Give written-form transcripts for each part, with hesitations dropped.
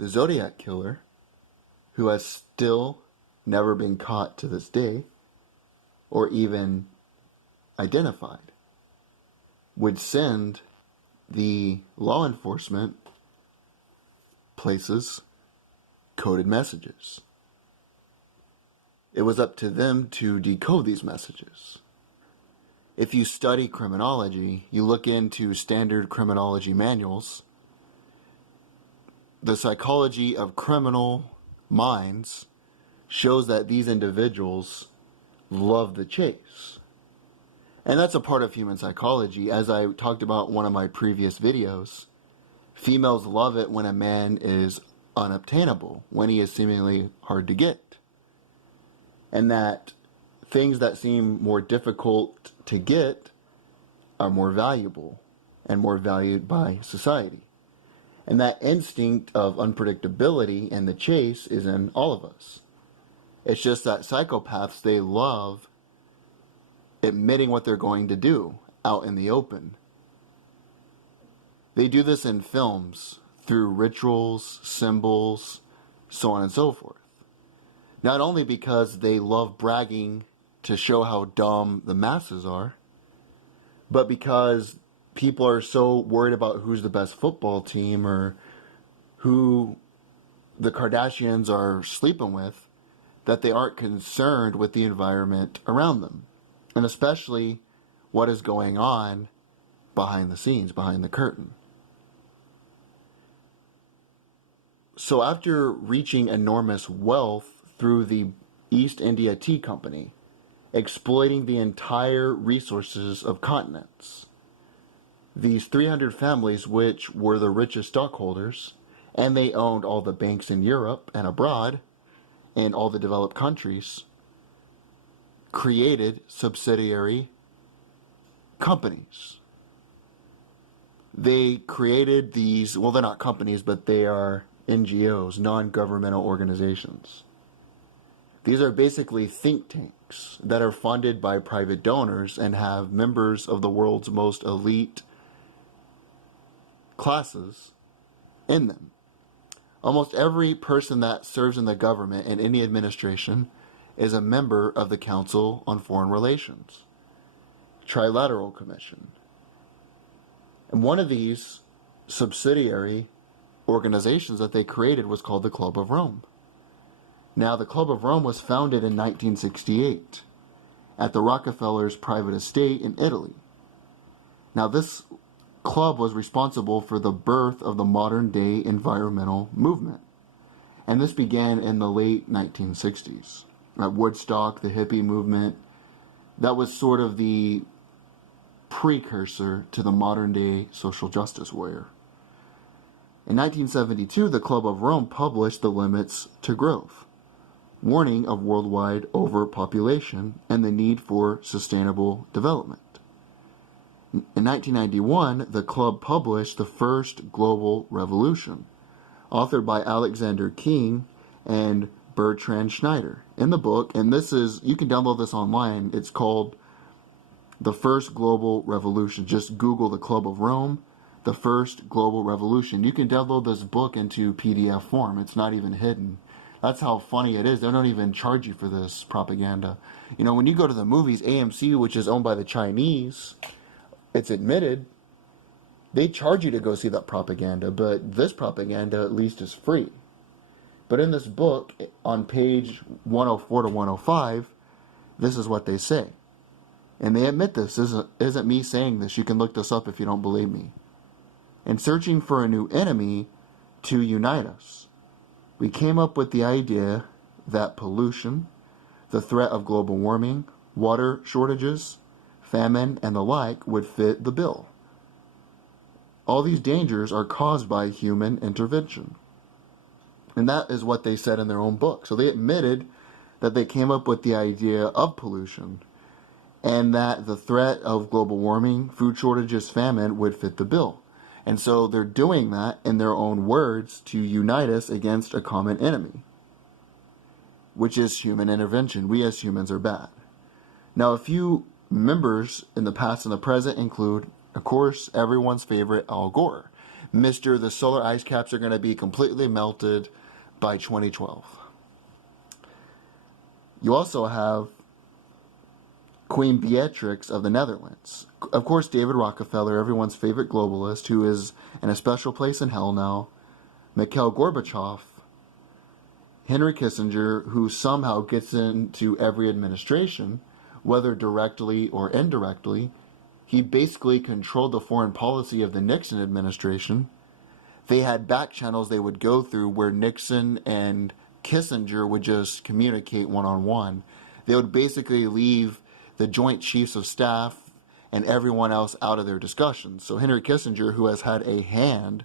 the Zodiac Killer, who has still never been caught to this day or even identified, would send the law enforcement places coded messages. It was up to them to decode these messages. If you study criminology, you look into standard criminology manuals, the psychology of criminal minds shows that these individuals love the chase. And that's a part of human psychology. As I talked about in one of my previous videos, females love it when a man is unobtainable, when he is seemingly hard to get. And that things that seem more difficult to get are more valuable and more valued by society. And that instinct of unpredictability and the chase is in all of us. It's just that psychopaths, they love admitting what they're going to do out in the open. They do this in films through rituals, symbols, so on and so forth. Not only because they love bragging to show how dumb the masses are, but because people are so worried about who's the best football team or who the Kardashians are sleeping with, that they aren't concerned with the environment around them. And especially what is going on behind the scenes, behind the curtain. So after reaching enormous wealth through the East India Tea Company, exploiting the entire resources of continents, these 300 families, which were the richest stockholders, and they owned all the banks in Europe and abroad, and all the developed countries, created subsidiary companies. They created these, well, they're not companies, but they are NGOs, non-governmental organizations. These are basically think tanks that are funded by private donors and have members of the world's most elite classes in them. Almost every person that serves in the government in any administration is a member of the Council on Foreign Relations, Trilateral Commission. And one of these subsidiary organizations that they created was called the Club of Rome. Now, the Club of Rome was founded in 1968 at the Rockefellers' private estate in Italy. Now, this club was responsible for the birth of the modern-day environmental movement. And this began in the late 1960s. At Woodstock, the hippie movement, that was sort of the precursor to the modern-day social justice warrior. In 1972, the Club of Rome published The Limits to Growth, warning of worldwide overpopulation and the need for sustainable development. In 1991, the club published The First Global Revolution, authored by Alexander King and Bertrand Schneider. In the book, and this is, you can download this online, it's called The First Global Revolution. Just Google the Club of Rome, The First Global Revolution. You can download this book into PDF form. It's not even hidden. That's how funny it is. They don't even charge you for this propaganda. You know, when you go to the movies, AMC, which is owned by the Chinese, it's admitted, they charge you to go see that propaganda, but this propaganda at least is free. But in this book, on page 104 to 105, this is what they say. And they admit this. Isn't me saying this. You can look this up if you don't believe me. In searching for a new enemy to unite us, we came up with the idea that pollution, the threat of global warming, water shortages, famine, and the like would fit the bill. All these dangers are caused by human intervention. And that is what they said in their own book. So they admitted that they came up with the idea of pollution and that the threat of global warming, food shortages, famine would fit the bill. And so they're doing that in their own words to unite us against a common enemy, which is human intervention. We as humans are bad. Now, a few members in the past and the present include, of course, everyone's favorite Al Gore. Mr. The solar ice caps are going to be completely melted by 2012. You also have Queen Beatrix of the Netherlands. Of course, David Rockefeller, everyone's favorite globalist, who is in a special place in hell now. Mikhail Gorbachev, Henry Kissinger, who somehow gets into every administration, whether directly or indirectly. He basically controlled the foreign policy of the Nixon administration. They had back channels they would go through where Nixon and Kissinger would just communicate one-on-one. They would basically leave the Joint Chiefs of Staff and everyone else out of their discussions. So Henry Kissinger, who has had a hand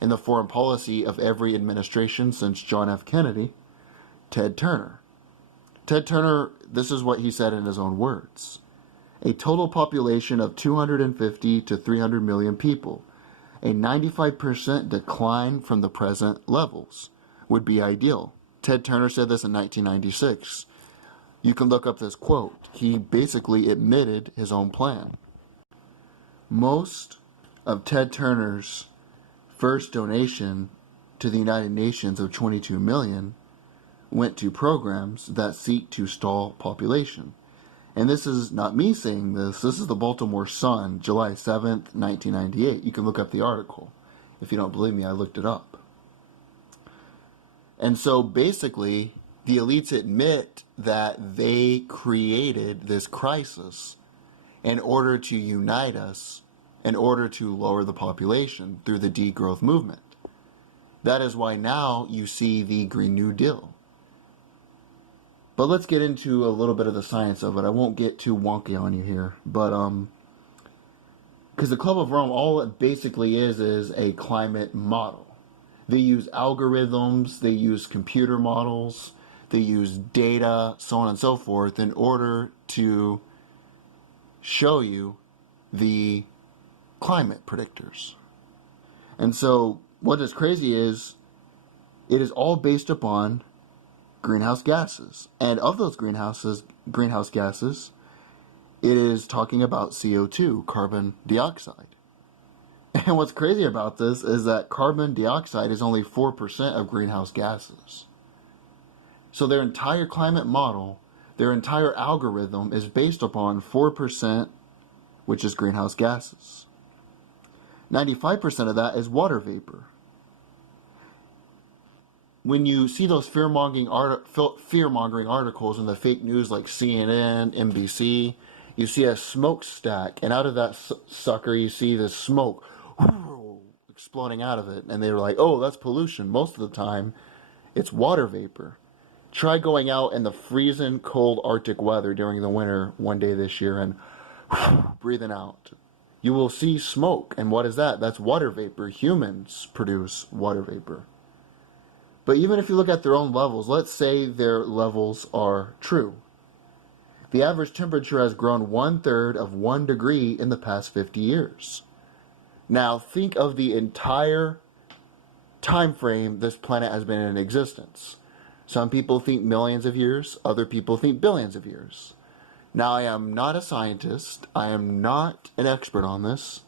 in the foreign policy of every administration since John F. Kennedy, Ted Turner. Ted Turner, this is what he said in his own words. A total population of 250 to 300 million people, a 95% decline from the present levels, would be ideal. Ted Turner said this in 1996. You can look up this quote. He basically admitted his own plan. Most of Ted Turner's first donation to the United Nations of 22 million went to programs that seek to stall population. And this is not me saying this. This is the Baltimore Sun, July 7th, 1998. You can look up the article. If you don't believe me, I looked it up. And so basically, the elites admit that they created this crisis in order to unite us, in order to lower the population through the degrowth movement. That is why now you see the Green New Deal. But let's get into a little bit of the science of it. I won't get too wonky on you here, but because the Club of Rome, all it basically is a climate model. They use algorithms, they use computer models, they use data, so on and so forth, in order to show you the climate predictors. And so what is crazy is it is all based upon greenhouse gases. And of those greenhouse gases, it is talking about CO2, carbon dioxide. And what's crazy about this is that carbon dioxide is only 4% of greenhouse gases. So their entire climate model, their entire algorithm is based upon 4%, which is greenhouse gases. 95% of that is water vapor. When you see those fear-mongering articles in the fake news like CNN, NBC, you see a smokestack, and out of that sucker you see the smoke exploding out of it, and they're like, oh, that's pollution. Most of the time, it's water vapor. Try going out in the freezing cold Arctic weather during the winter one day this year and breathing out. You will see smoke, and what is that? That's water vapor. Humans produce water vapor. But even if you look at their own levels, let's say their levels are true. The average temperature has grown 1/3 of 1 degree in the past 50 years. Now think of the entire time frame this planet has been in existence. Some people think millions of years, other people think billions of years. Now I am not a scientist, I am not an expert on this,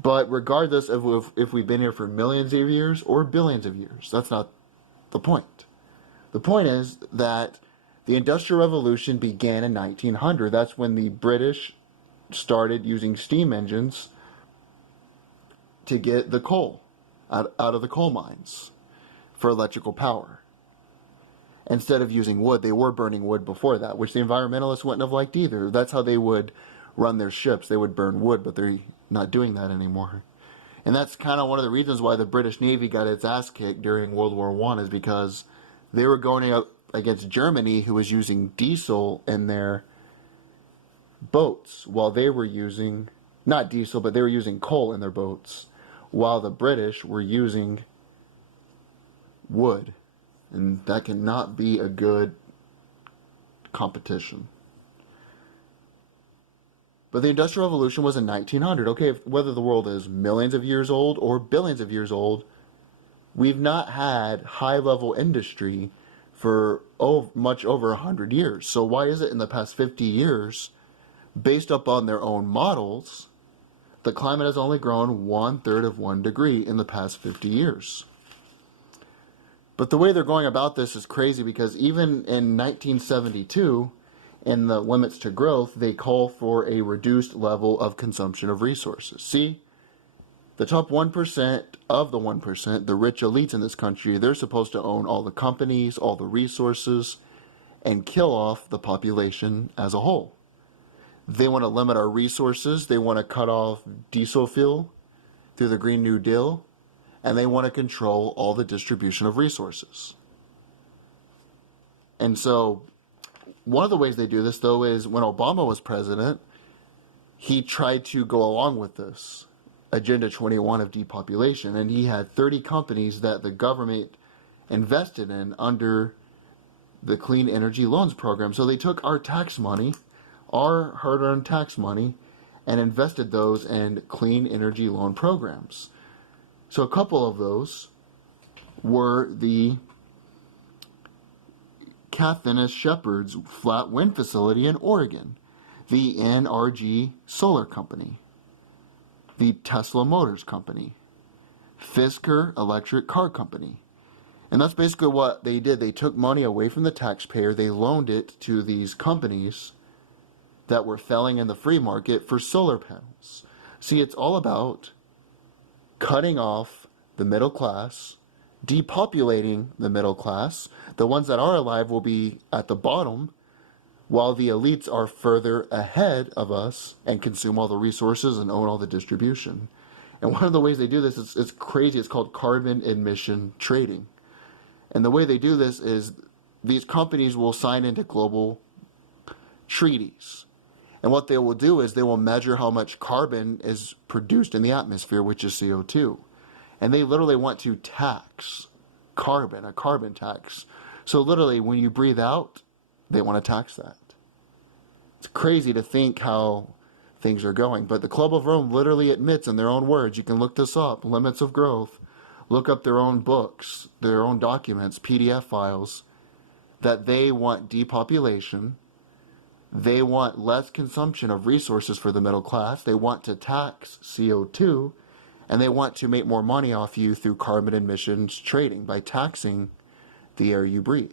but regardless of if we've been here for millions of years or billions of years, that's not the point. The point is that the Industrial Revolution began in 1900. That's when the British started using steam engines to get the coal out of the coal mines for electrical power. Instead of using wood, they were burning wood before that, which the environmentalists wouldn't have liked either. That's how they would run their ships. They would burn wood, but they're not doing that anymore. And that's kind of one of the reasons why the British Navy got its ass kicked during World War I, is because they were going up against Germany, who was using diesel in their boats, while they were using, not diesel, but they were using coal in their boats, while the British were using wood. And that cannot be a good competition. But the Industrial Revolution was in 1900. Okay, whether the world is millions of years old or billions of years old, we've not had high-level industry for much over 100 years. So why is it in the past 50 years, based upon their own models the climate has only grown 1/3 of 1 degree in the past 50 years. But the way they're going about this is crazy, because even in 1972, in the limits to growth, they call for a reduced level of consumption of resources. See, the top 1% of the 1%, the rich elites in this country, they're supposed to own all the companies, all the resources, and kill off the population as a whole. They want to limit our resources. They want to cut off diesel fuel through the Green New Deal, and they want to control all the distribution of resources. And so one of the ways they do this, though, is when Obama was president, he tried to go along with this Agenda 21 of depopulation, and he had 30 companies that the government invested in under the Clean Energy Loans Program. So they took our tax money, our hard-earned tax money, and invested those in clean energy loan programs. So a couple of those were the Caithness Shepherd's Flat Wind Facility in Oregon, the NRG Solar Company, the Tesla Motors Company, Fisker Electric Car Company. And that's basically what they did. They took money away from the taxpayer, they loaned it to these companies that were selling in the free market for solar panels. See, it's all about cutting off the middle class, depopulating the middle class. The ones that are alive will be at the bottom, while the elites are further ahead of us and consume all the resources and own all the distribution. And one of the ways they do this is crazy. It's called carbon emission trading. And the way they do this is these companies will sign into global treaties. And what they will do is they will measure how much carbon is produced in the atmosphere, which is CO2. And they literally want to tax carbon, a carbon tax. So literally, when you breathe out, they want to tax that. It's crazy to think how things are going. But the Club of Rome literally admits in their own words, you can look this up, Limits of Growth, look up their own books, their own documents, PDF files, that they want depopulation. They want less consumption of resources for the middle class. They want to tax CO2, and they want to make more money off you through carbon emissions trading by taxing the air you breathe.